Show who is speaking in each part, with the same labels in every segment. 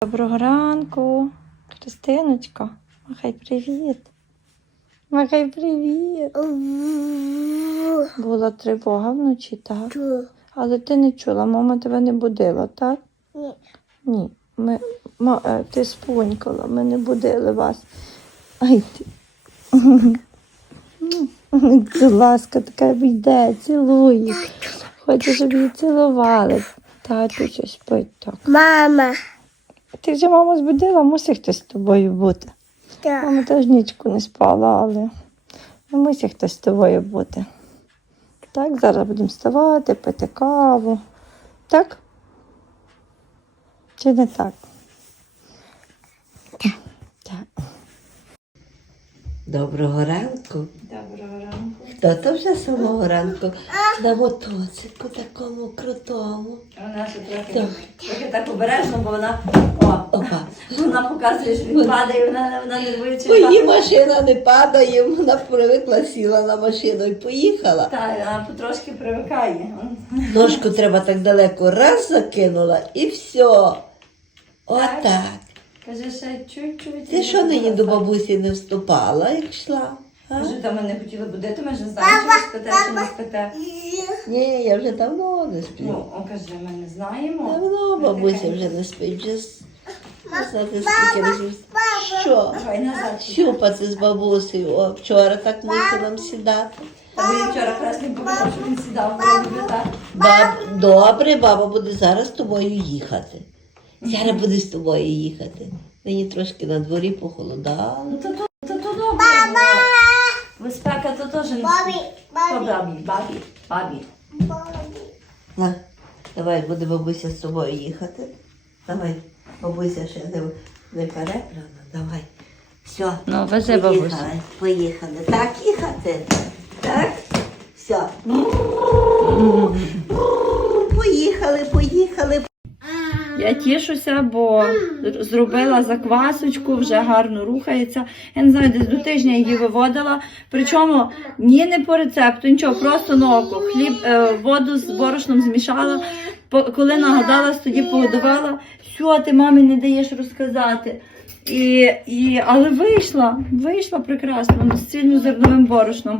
Speaker 1: Доброго ранку, Христиночка. Махай привіт. Махай привіт. Була тривога вночі, так? Але ти не чула, мама тебе не будила, так?
Speaker 2: Ні.
Speaker 1: Ні. Ти спунькала, ми не будили вас. Ай ти. Будь ласка, така війде, цілує. Хоче, щоб її цілували. Тату щось спить так.
Speaker 2: Мама.
Speaker 1: Ти вже маму збудила, мусить хтось з тобою бути.
Speaker 2: Так.
Speaker 1: Мама теж нічку не спала, але мусить хтось з тобою бути. Так, зараз будемо вставати, пити каву. Так? Чи не так? Так.
Speaker 3: Доброго ранку.
Speaker 1: Доброго ранку.
Speaker 3: Хто то вже з самого ранку на мотоцику такому крутому?
Speaker 1: Вона ще трохи так обережно, бо вона,
Speaker 3: Опа.
Speaker 1: вона показує, що він падає, вона нервуючи.
Speaker 3: Її машина не падає, вона привикла, сіла на машину і поїхала.
Speaker 1: Так, вона потрошки привикає.
Speaker 3: Ножку треба так далеко раз закинула і все. Отак.
Speaker 1: Каже, ще чуть-чуть.
Speaker 3: Ти що нині до бабусі не вступала, як йшла? А?
Speaker 1: Каже, та ми не хотіли будити, ми вже знаємо, чи ви спите, чи не спите.
Speaker 3: Ні, я вже давно не сплю.
Speaker 1: Ну, каже, ми не знаємо.
Speaker 3: Давно бабуся вже не спить, вже не знати скільки разів. Що?
Speaker 1: Давай назад.
Speaker 3: Щупати з бабусею. О, вчора так мусила нам сідати.
Speaker 1: А ви вчора красний показав, що він сідав, робить так.
Speaker 3: Добре, баба буде зараз з тобою їхати. Зараз буде з тобою їхати. Нині трошки на дворі похолодало.
Speaker 1: Ну, то добре. Безпека то теж не... Бабі.
Speaker 3: На, давай, буде бабуся з тобою їхати. Давай, бабуся ще не переправна. Давай. Все.
Speaker 1: Ну, вези бабусю.
Speaker 3: Поїхали. Так їхати? Так? Все. Поїхали.
Speaker 1: Я тішуся, бо зробила заквасочку, вже гарно рухається. Я не знаю, десь до тижня її виводила. Причому ні не по рецепту, нічого, просто на око. Воду з борошном змішала. Коли нагадалась, тоді погодувала. Що ти мамі не даєш розказати? Але вийшла прекрасно, з цільнозерновим борошном.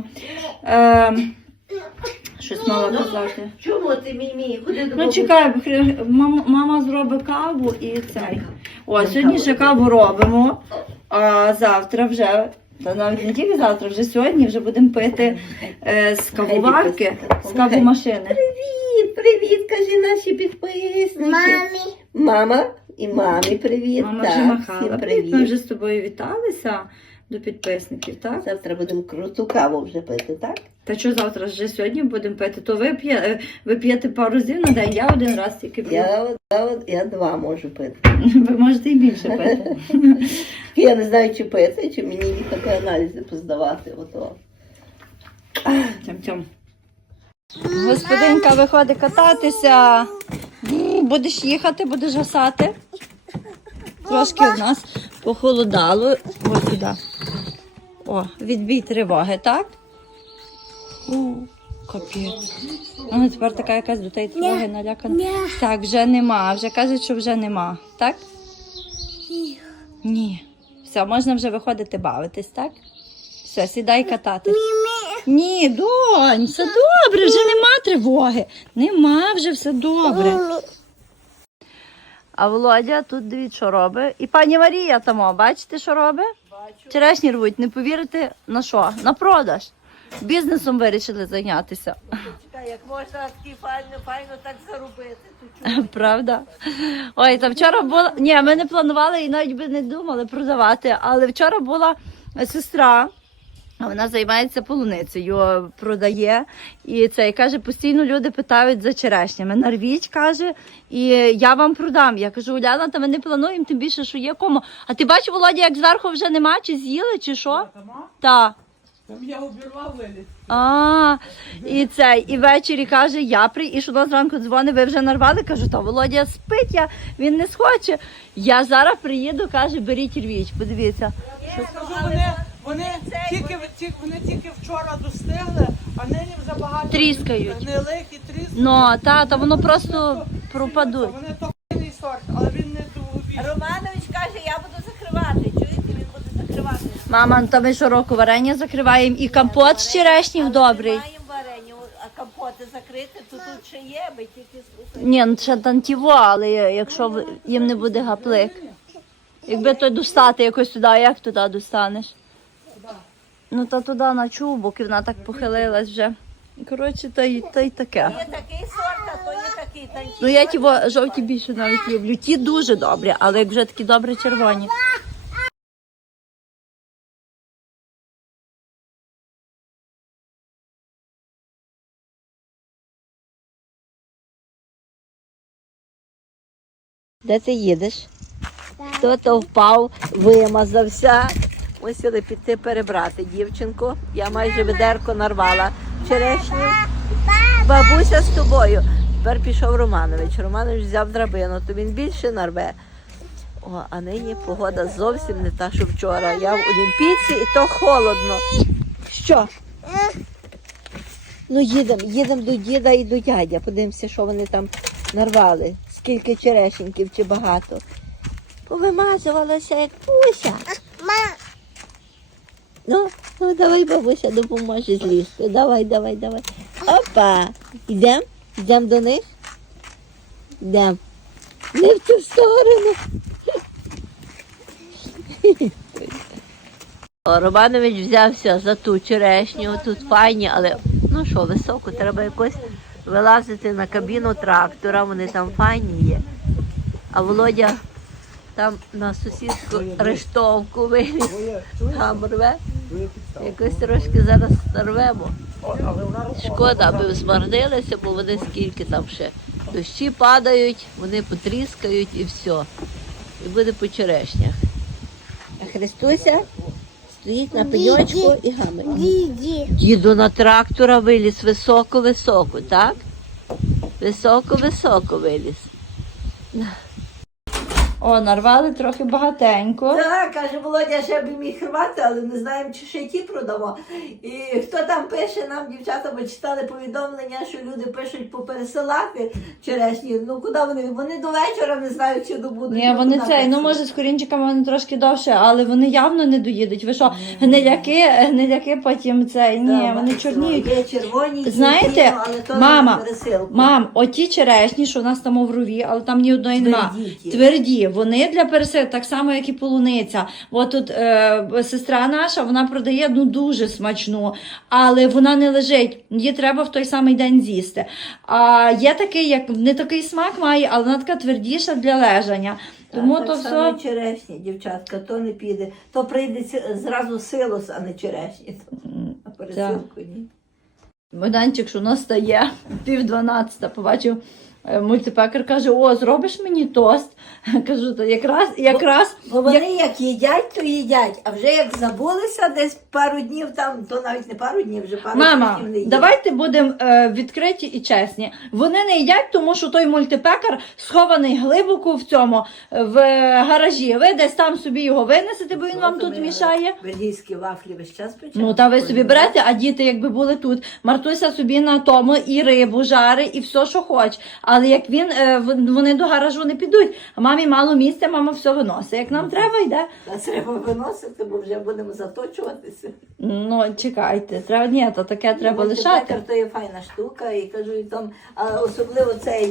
Speaker 1: Щось мала казати.
Speaker 3: Чому ти мій? Куди до
Speaker 1: Ну чекай, мама зробить каву і цей. О, сьогодні ще каву робимо, а завтра вже, та навіть не тільки завтра, вже сьогодні вже будемо пити з кавоварки, з кавомашини.
Speaker 3: Привіт, кажи наші підписники. Мама і мамі привіт.
Speaker 1: Мама вже махала. Привіт, ми вже з тобою віталися до підписників, так?
Speaker 3: Завтра будемо круту каву вже пити, так?
Speaker 1: Та що завтра вже сьогодні будемо пити? То ви п'єте пару разів на день, я один раз тільки п'ю.
Speaker 3: Я два можу пити.
Speaker 1: Ви можете і більше пити.
Speaker 3: Я не знаю, чи пити, чи мені їхати аналізи поздавати. Ото.
Speaker 1: Тям-тям. Господинка виходить кататися. Будеш їхати, будеш гасати. Трошки в нас похолодало. Ось сюди. О, відбій тривоги, так? Капець. Вона тепер така якась до тієї тривоги налякана. Так, вже нема. Вже кажуть, що вже нема. Так? Ні. Все, можна вже виходити бавитись, так? Все, сідай кататись. Ні, донь, все добре, вже нема тривоги. Нема, вже все добре. А Володя тут, дивіться, що робить. І пані Марія там, бачите, що робить? Бачу. Черешні рвуть, не повірите на що? На продаж. Бізнесом вирішили зайнятися.
Speaker 3: Чекай, як можна такі файно так заробити?
Speaker 1: Правда? Ой, та вчора була... Ні, ми не планували і навіть би не думали продавати, але вчора була сестра, вона займається полуницею, продає, і це, і каже, постійно люди питають за черешнями. Нарвіть, каже, і я вам продам. Я кажу, Уляна, та ми не плануємо, тим більше, що є кому. А ти бачиш, Володя, як зверху вже нема, чи з'їли, чи що? Так.
Speaker 4: Там я обірвав виліз.
Speaker 1: І ввечері каже, і що до зранку дзвонить, ви вже нарвали? Кажу, та Володя спить, він не схоче. Я зараз приїду, каже, беріть рвіть, подивіться.
Speaker 4: Вони тільки вчора достигли, а нині вже багато
Speaker 1: Тріскають.
Speaker 4: гнилих і тріскають.
Speaker 1: Ну, та воно просто пропадуть.
Speaker 4: Вони токийний сорт, але він не довговічний.
Speaker 3: Романович каже, я буду закривати. Чуєте, він буде закривати.
Speaker 1: Мама, ну то ми щороку варення закриваємо і компот з черешнів добрий.
Speaker 3: Ми маємо варення, а компоти закрити, то тут ще є, ми тільки слухаємо.
Speaker 1: Ні, ну ще тантіво, але якщо їм не буде гаплик. Якби то достати якось туди, а як туди достанеш? Ну то туди на чубок, і вона так похилилась вже. Коротше, то й таке.
Speaker 3: Є такий сорт, а то є такий танчик.
Speaker 1: Ну я ті жовті більше навіть люблю. Ті дуже добрі, але як вже такі добре червоні.
Speaker 3: Де ти їдеш? Хто-то впав, вимазався. Мусили піти перебрати дівчинку. Я майже ведерко нарвала черешню. Бабуся з тобою. Тепер пішов Романович. Романович взяв драбину, то він більше нарве. О, а нині погода зовсім не та, що вчора. Я в Олімпійці і то холодно. Що? Ну їдемо до діда і до дядя. Подивимося, що вони там нарвали. Скільки черешеньків чи багато. Повимазувалася як пуся. Ну, давай, бабуся, допоможе злізти. Давай. Опа. Йдемо до них? Йдемо. Не в ту сторону. Романович взявся за ту черешню. Тут файні, але, ну що, високо. Треба якось вилазити на кабіну трактора. Вони там файні є. А Володя там на сусідську рештовку виліз. Там рве. Якось трошки зараз нарвемо. Шкода, аби змарнилися, бо вони скільки там ще дощі падають, вони потріскають і все. І буде по черешнях. А Христуся стоїть на пеньочку і гамає. Діду на трактора виліз високо-високо, так? Високо-високо виліз.
Speaker 1: О, нарвали трохи багатенько.
Speaker 3: Так, каже Володя, ще б міг рвати, але не знаємо, чи ще й ті продамо. І хто там пише нам, дівчата, бо читали повідомлення, що люди пишуть попересилати черешні. Ну куди вони? Вони до вечора не знають, чи добудуть.
Speaker 1: Ні, вони
Speaker 3: Куди
Speaker 1: цей, ну
Speaker 3: писати?
Speaker 1: може з корінчиками вони трошки довше, але вони явно не доїдуть. Ви що, гниляки потім цей, ні,
Speaker 3: Так,
Speaker 1: вони
Speaker 3: бачите,
Speaker 1: чорніють.
Speaker 3: Є червоні, є
Speaker 1: Знаєте,
Speaker 3: білі, але то
Speaker 1: мама,
Speaker 3: не пересилку.
Speaker 1: Мам, оті черешні, що у нас там у врові, але там ні одної нема.
Speaker 3: Тверді ті.
Speaker 1: Тверді. Вони для пересилки, так само, як і полуниця. От тут сестра наша, вона продає дуже смачну, але вона не лежить. Її треба в той самий день з'їсти. А є такий, як не такий смак має, але вона така твердіша для лежання. Тому
Speaker 3: Так
Speaker 1: то
Speaker 3: само
Speaker 1: все.
Speaker 3: і черешні, дівчатка, то не піде. То прийде зразу силос, а не черешні. А пересилку ні.
Speaker 1: Богданчик, що у нас стає 11:30, побачив мультипекар, каже, о, зробиш мені тост? Кажу, то якраз.
Speaker 3: Бо вони як їдять, то їдять. А вже як забулися десь пару днів там, то навіть не пару днів, вже пару
Speaker 1: Мама,
Speaker 3: днів не їдять.
Speaker 1: давайте будемо відкриті і чесні. Вони не їдять, тому що той мультипекар схований глибоко в цьому, в гаражі. Ви десь там собі його винесете, бо він вам тут мішає.
Speaker 3: Бельгійські вафлі весь час печемо.
Speaker 1: Ну, та ви собі берете, а діти, якби були тут, Мартуся собі на тому і рибу жарить, і все, що хоче. Але як вони до гаражу не підуть, а мамі мало місця, мама все виносить. Як нам треба, йде.
Speaker 3: Та треба виносити, бо вже будемо заточуватися.
Speaker 1: Ну, чекайте, треба, ні, то таке треба лишати.
Speaker 3: Мультипекар то є файна штука, і кажу, і там, а особливо цей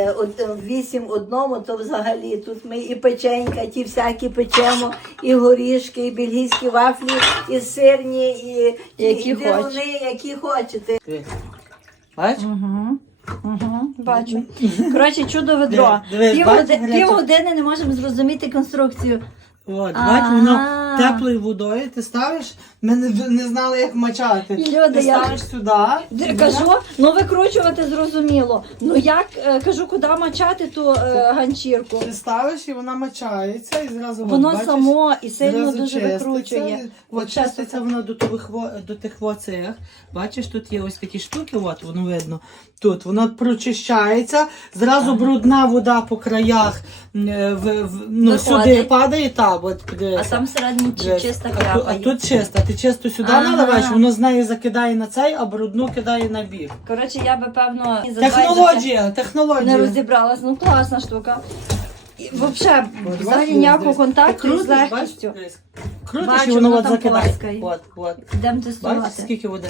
Speaker 3: 8 одному, то взагалі тут ми і печенька, ті всякі печемо, і горішки, і бельгійські вафлі, і сирні, і
Speaker 1: Які
Speaker 3: дируни, які хочете.
Speaker 4: Бачиш?
Speaker 1: Бачу. Коротше, чудо ведро.
Speaker 4: Дивись, бачиш,
Speaker 1: Півгодини не можемо зрозуміти конструкцію.
Speaker 4: От, бач, воно теплою водою, ти ставиш, ми не знали, як мачати.
Speaker 1: Люди,
Speaker 4: Ти
Speaker 1: я-
Speaker 4: ставиш сюди.
Speaker 1: Кажу, ну викручувати зрозуміло. Ну як, кажу, куди мачати ту ганчірку?
Speaker 4: Ти ставиш і вона мачається і зразу от,
Speaker 1: Воно
Speaker 4: бачиш,
Speaker 1: само і сильно
Speaker 4: зразу
Speaker 1: дуже
Speaker 4: чиститься.
Speaker 1: викручує.
Speaker 4: От чиститься воно до тих оцих. Бачиш, тут є ось такі штуки, от воно видно. Тут воно прочищається, зразу брудна вода по краях
Speaker 1: Виходить.
Speaker 4: сюди падає, так, от
Speaker 1: А
Speaker 4: подивися.
Speaker 1: там всередині
Speaker 4: Дивись.
Speaker 1: чиста
Speaker 4: А
Speaker 1: кляпа.
Speaker 4: тут чисто, ти чисто сюди
Speaker 1: Ага.
Speaker 4: наливаєш, воно з неї закидає на цей, а брудну кидає на бік.
Speaker 1: Коротше, я би, певно,
Speaker 4: Технологія.
Speaker 1: не розібралась. Ну, класна штука. І взагалі,
Speaker 4: От,
Speaker 1: взагалі
Speaker 4: бачиш,
Speaker 1: ніякого
Speaker 4: дивись.
Speaker 1: контакту
Speaker 4: Ти крутиш,
Speaker 1: з легкістю.
Speaker 4: бачиш? Крутиш
Speaker 1: Бачу,
Speaker 4: і воно
Speaker 1: воно
Speaker 4: от
Speaker 1: там
Speaker 4: закидає.
Speaker 1: пласкає.
Speaker 4: От.
Speaker 1: Йдемо
Speaker 4: Бачиш,
Speaker 1: тестувати.
Speaker 4: скільки води?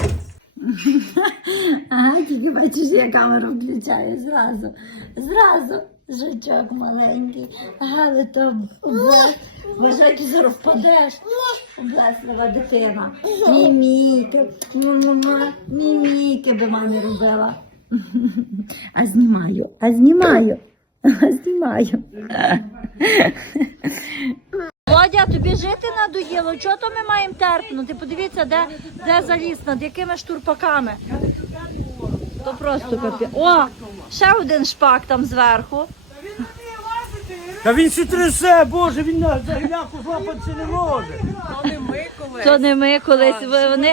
Speaker 1: Ага, тільки бачиш, я камеру включаю зразу. Зразу. Жучок маленький. Але то бажаки зараз впадеш. Облеслива дитина. Міміки. Міміки би мамі робила. А знімаю. Володя, тобі жити надоїло. Чого то ми маємо терпнути? Подивіться, де заліз, над якими штурпаками. То просто капі. О, ще один шпак там зверху.
Speaker 5: Та він ще трясе, боже, він на загляку хлопці не може.
Speaker 1: То не ми колись. Вони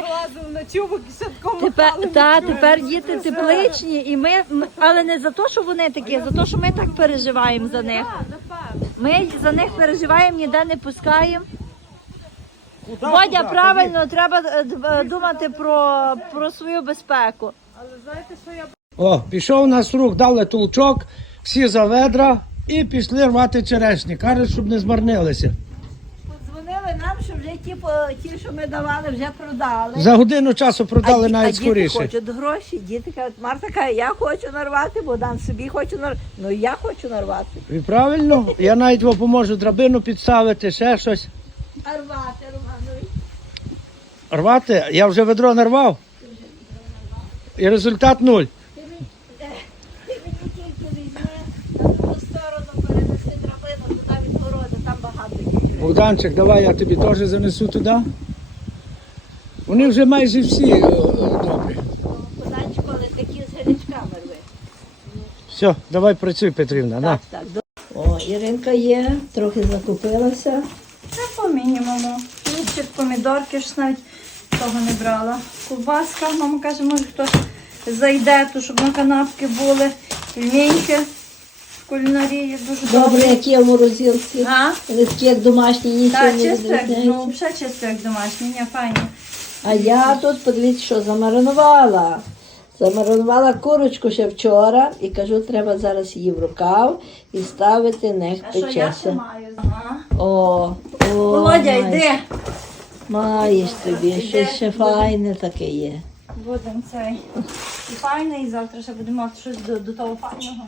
Speaker 1: тепер діти тепличні, і ми, але не за те, що вони такі, за те, що ми так переживаємо за них. Ми за них переживаємо, ніде не пускаємо. Водя, правильно, треба думати про свою безпеку.
Speaker 5: О, пішов у нас рух, дали толчок, всі за ведра і пішли рвати черешні. Кажуть, щоб не змарнилися.
Speaker 1: Подзвонили нам, що вже ті, що ми давали, вже продали.
Speaker 5: За годину часу продали навіть скоріше.
Speaker 3: Діти хочуть гроші, діти кажуть, Марта каже, я хочу нарвати, Богдан собі хочу нарвати, ну і я хочу нарвати.
Speaker 5: І правильно, я навіть вам поможу драбину підставити, ще щось.
Speaker 1: А рвати, Романович.
Speaker 5: Рвати? Я вже ведро нарвав. І результат 0.
Speaker 1: Ти мені тільки візьми на другу сторону, перенеси драбину туди від городу, там багато дітей.
Speaker 5: Богданчик, давай я тобі теж занесу туди. Вони вже майже всі добрі.
Speaker 3: Козачку, але такі з гречками рви.
Speaker 5: Все, давай працюй, Петрівна. На.
Speaker 3: Так. О, Іринка є, трохи закупилася.
Speaker 1: Це по мінімуму. Хлібчик, помідорки ж навіть того не брала. Ковбаска, мама каже, може хтось зайде, то щоб на канапки були. Пельменьки в кулінарії дуже
Speaker 3: Добре,
Speaker 1: добрі.
Speaker 3: які є в морозилці.
Speaker 1: А?
Speaker 3: Вони такі, як домашні, нічого
Speaker 1: Так,
Speaker 3: не
Speaker 1: чисто, як,
Speaker 3: відрізняються.
Speaker 1: ну, взагалі чисто як домашні, ні, файні.
Speaker 3: А я тут, подивіться, що замаринувала. Замаринувала курочку ще вчора і кажу, треба зараз її в рукав і ставити, нех
Speaker 1: А що я ще
Speaker 3: печеться.
Speaker 1: маю? Ага.
Speaker 3: О,
Speaker 1: Володя,
Speaker 3: маєш.
Speaker 1: йди.
Speaker 3: Маєш тобі,
Speaker 1: Іде.
Speaker 3: щось ще файне таке є.
Speaker 1: Будемо цей. І файний, і завтра ще будемо мати щось до того файного.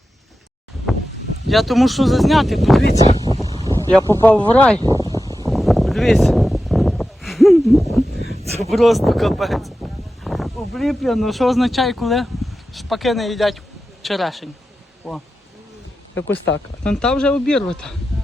Speaker 4: Я тому що зазняти, подивіться. Я попав в рай. Подивіться. Це просто капець. Обліплено, що означає, коли шпаки не їдять черешень. О. Якось так. А та вже обірвата.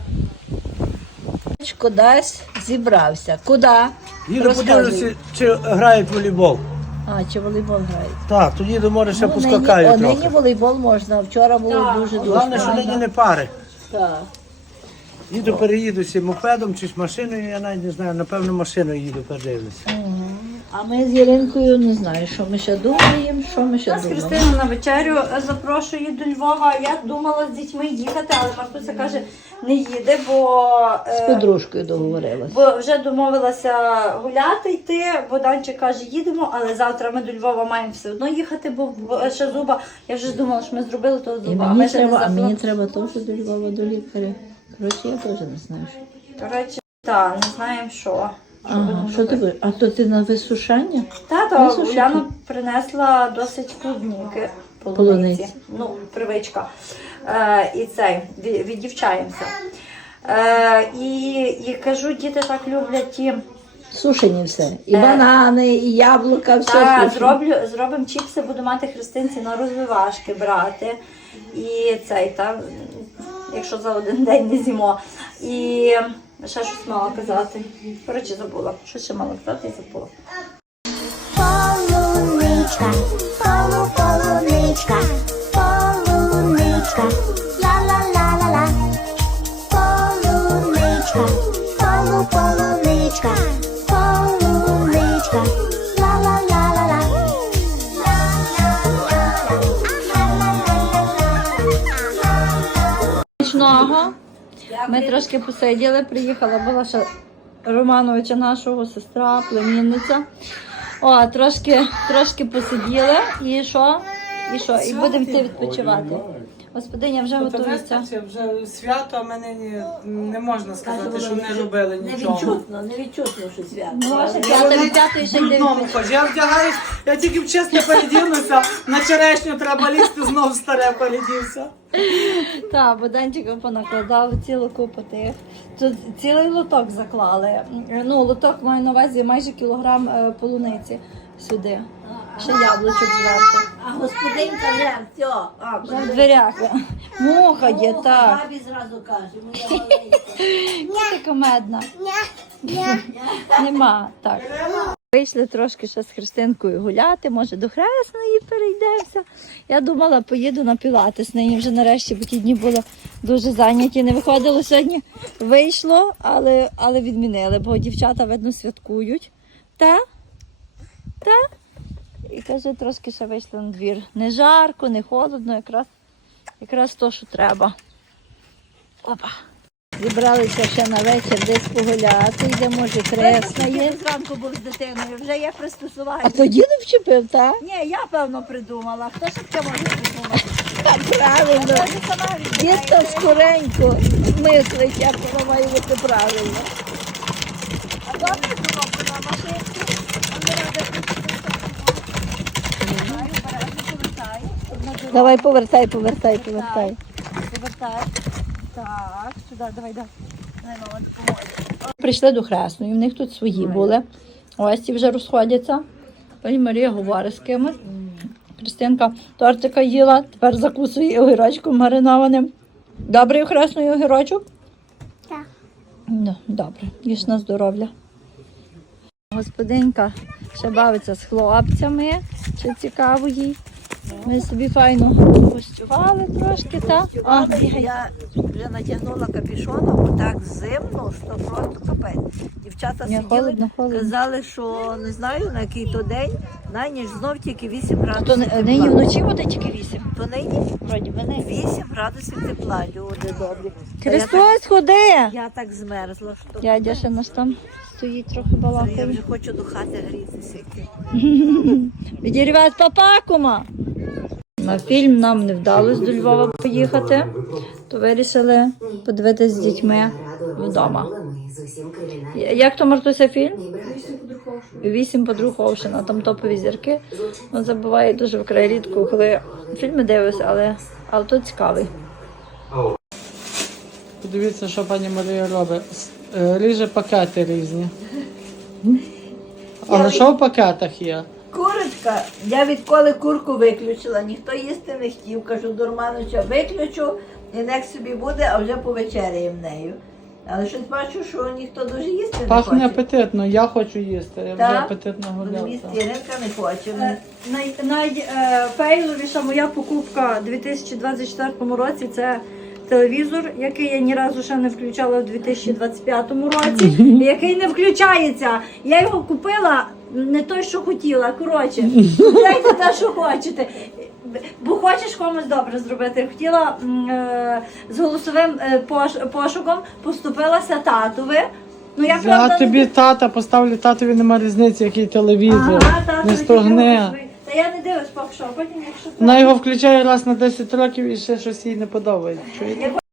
Speaker 3: Кудись зібрався. Куди?
Speaker 5: Їду
Speaker 3: Розказуй.
Speaker 5: подивлюся, чи грають в волейбол.
Speaker 3: А, чи волейбол грають?
Speaker 5: Так, тоді до може ще
Speaker 3: Ну,
Speaker 5: поскакають
Speaker 3: нині
Speaker 5: трохи.
Speaker 3: волейбол можна. Вчора було дуже
Speaker 5: Головне, що нині не пари.
Speaker 3: Так.
Speaker 5: Їду, переїдуся мопедом чи з машиною, я навіть не знаю, напевно машиною їду, подивлюся.
Speaker 3: А ми з Іринкою не знаю, що ми ще думаємо, що ми ще
Speaker 1: Нас
Speaker 3: думаємо.
Speaker 1: Христина на вечерю запрошує до Львова. Я думала з дітьми їхати, але Мартуся каже, не їде,
Speaker 3: З подружкою договорилася.
Speaker 1: бо вже домовилася гуляти йти. Богданчик каже, їдемо, але завтра ми до Львова маємо все одно їхати, бо ще зуба. Я вже ж думала, що ми зробили того
Speaker 3: І
Speaker 1: зуба.
Speaker 3: мені
Speaker 1: ще не
Speaker 3: треба, а
Speaker 1: завтра.
Speaker 3: мені треба теж до Львова, до лікаря. Коротше, я теж не знаю, що.
Speaker 1: До речі, так, не знаємо що.
Speaker 3: Ага, що ти будеш? А то ти на висушання?
Speaker 1: Тато
Speaker 3: Висушити?
Speaker 1: Уляна принесла досить клубніки.
Speaker 3: Полуниці.
Speaker 1: Ну, привичка. І цей, віддівчаємося. І кажу, діти так люблять ті.
Speaker 3: Сушені все. І банани, і яблука, все
Speaker 1: Так,
Speaker 3: сушені.
Speaker 1: зробимо чіпси, буду мати Христинці на розвивашки брати. І цей, та, якщо за один день не з'їмо. І ще щось мала казати. Коротше, забула. Що ще мала казати і забула.
Speaker 2: Полуничка, полуничка, полуничка, ла-ла-ла-ла-ла. Полуничка, полуничка, полуничка, ла-ла-ла-ла-ла.
Speaker 1: Смачного. Ми трошки посиділи, приїхала, була ще Романовича, нашого сестра, племінниця. О, трошки посиділи і що? І що? І будемо йти відпочивати. Господиня вже готується.
Speaker 4: Вже свято, а мене не можна сказати, що не робили нічого.
Speaker 3: Не відчутно, що свято.
Speaker 1: Ну, ваше п'ята від п'ятої ще йде
Speaker 4: Одному
Speaker 1: відпочивати.
Speaker 4: хоч. Я вдягаюсь, я тільки в чисто передінуся, на черешню треба лізти, знов в старе передівся.
Speaker 1: Так, Богданчик понакладав цілу купу тих. Тут цілий лоток заклали. Ну, лоток маю на увазі майже кілограм полуниці сюди. Ще яблучок зверху.
Speaker 3: А господинка вже, все.
Speaker 1: Вже в дверях. Муха є, так.
Speaker 3: Бабі зразу каже, моя маленька.
Speaker 1: Така медна. Нема, так. Вийшли трошки ще з Христинкою гуляти, може до Хресної перейдемося. Я думала, поїду на пілатес. Нині вже нарешті, бо ті дні були дуже зайняті. Не виходило сьогодні. Вийшло, але відмінили, бо дівчата, видно, святкують. Та? І каже, трошки ще вийшли на двір. Не жарко, не холодно, якраз то, що треба. Опа. Зібралися ще на вечір десь погуляти, йде, може, Хресна є.
Speaker 3: Зранку був з дитиною, вже я
Speaker 1: А
Speaker 3: пристосуваюся.
Speaker 1: то діду вчепив, так?
Speaker 3: Ні, я певно придумала. Хто ж таке може придумати?
Speaker 1: Так, правильно. Дід там скоренько мислить, як воно має бути правильно.
Speaker 3: А добре було б на машинці.
Speaker 1: Давай, повертай. Повертай. Так, сюди, давай. Прийшли до Хресної, в них тут свої були. Гості вже розходяться. Пані Марія говорить з кимось. Христинка тортика їла, тепер закусує огірочком маринованим. Добрий у Хресної огірочок?
Speaker 2: Так.
Speaker 1: Ну, добре, їж на здоров'я. Господинька ще бавиться з хлопцями, ще цікаво їй. Ми собі файно гостювали трошки, так? А, бігай.
Speaker 3: Я вже натягнула капюшона, бо так зимно, що просто капець. Дівчата
Speaker 1: Ні,
Speaker 3: сиділи,
Speaker 1: холодно.
Speaker 3: казали, що не знаю на який то день, на ніч знов тільки 8 градусів
Speaker 1: То
Speaker 3: тепла.
Speaker 1: нині вночі буде тільки 8.
Speaker 3: То нині
Speaker 1: Вроді мене.
Speaker 3: 8 градусів тепла, люди добрі. Та
Speaker 1: Христос, ходи!
Speaker 3: я так змерзла, що
Speaker 1: Дядя ще наш там стоїть трохи
Speaker 3: я
Speaker 1: балакає.
Speaker 3: вже хочу до хати грітися.
Speaker 1: Відірвають папакума. На фільм нам не вдалося до Львова поїхати, то вирішили подивитися з дітьми вдома. Як то, Мартуся, фільм? 8 подруг Оушена, там топові зірки. Ну, забуваю дуже вкрай рідко, коли фільми дивлюся, але тут цікавий.
Speaker 4: Подивіться, що пані Марія робить. Ріже пакети різні. Але що в пакетах є?
Speaker 3: Курочка, я відколи курку виключила, ніхто їсти не хотів. Кажу, Дурмановича, виключу, і як собі буде, а вже повечеряємо нею. Але щось бачу, що ніхто дуже їсти не
Speaker 4: Пахне
Speaker 3: хоче.
Speaker 4: апетитно, я хочу їсти, я вже
Speaker 3: Так?
Speaker 4: апетитно
Speaker 3: Будемо
Speaker 4: гуляв.
Speaker 3: їсти, Іринка не хоче.
Speaker 1: Найфейловіша моя покупка у 2024 році – це телевізор, який я ні разу ще не включала у 2025 році, і який не включається. Я його купила не той, що хотіла. Коротше, купляйте те, що хочете. Бо хочеш комусь добре зробити. Хотіла з голосовим пошуком, поступилася татові. Ну, я,
Speaker 4: Я
Speaker 1: правда,
Speaker 4: тобі тата поставлю, татові нема різниці, який телевізор.
Speaker 1: тато
Speaker 4: Не стогне.
Speaker 1: Та я не дивлюсь поки що, потім якщо...
Speaker 4: Вона його включає раз на 10 років і ще щось їй не подобається. Чуєте?